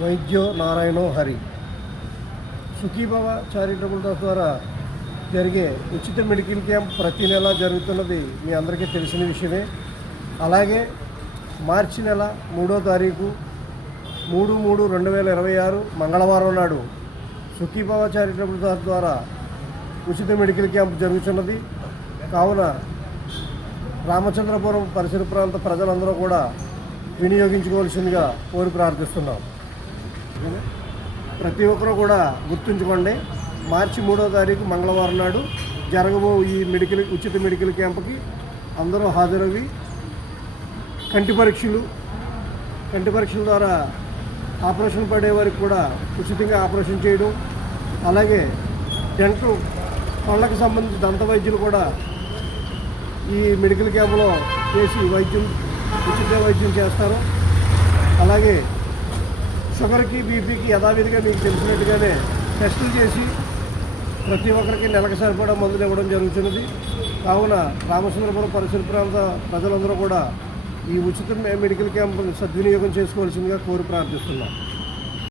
వైద్యో నారాయణో Hari. Sukhibhava charitable trust ద్వారా జరిగే ఉచిత మెడికల్ క్యాంప్ ప్రతి నెల జరుగుతున్నది మీ అందరికీ తెలిసిన విషయమే. అలాగే మార్చి నెల 3వ తారీఖు 3/3/2026 మంగళవారం నాడు సుఖీభవ చారిటబుల్ ట్రస్ట్ ద్వారా ఉచిత మెడికల్ క్యాంప్ జరుగుతున్నది. కావున రామచంద్రపురం పరిసర ప్రాంత ప్రజలందరూ కూడా వినియోగించుకోవాల్సిందిగా కోరి ప్రార్థిస్తున్నాం. ప్రతి ఒక్కరూ కూడా గుర్తుంచుకోండి, మార్చి 3వ తారీఖు మంగళవారం నాడు జరగబో ఈ ఉచిత మెడికల్ క్యాంప్కి అందరూ హాజరవి కంటి పరీక్షల ద్వారా ఆపరేషన్ పడే వారికి కూడా ఉచితంగా ఆపరేషన్ చేయడం, అలాగే డెంటల్ పళ్ళకు సంబంధించి దంత వైద్యులు కూడా ఈ మెడికల్ క్యాంపులో చేసి ఉచిత వైద్యం చేస్తారు. అలాగే షుగర్కి, బీపీకి యథావిధిగా మీకు తెలిసినట్టుగానే టెస్టులు చేసి ప్రతి ఒక్కరికి నెలకు సరిపడా మందులు ఇవ్వడం జరుగుతున్నది. కావున రామచంద్రపురం పరిసర ప్రాంత ప్రజలందరూ కూడా ఈ ఉచిత మెడికల్ క్యాంపును సద్వినియోగం చేసుకోవాల్సిందిగా కోరి ప్రార్థిస్తున్నాం.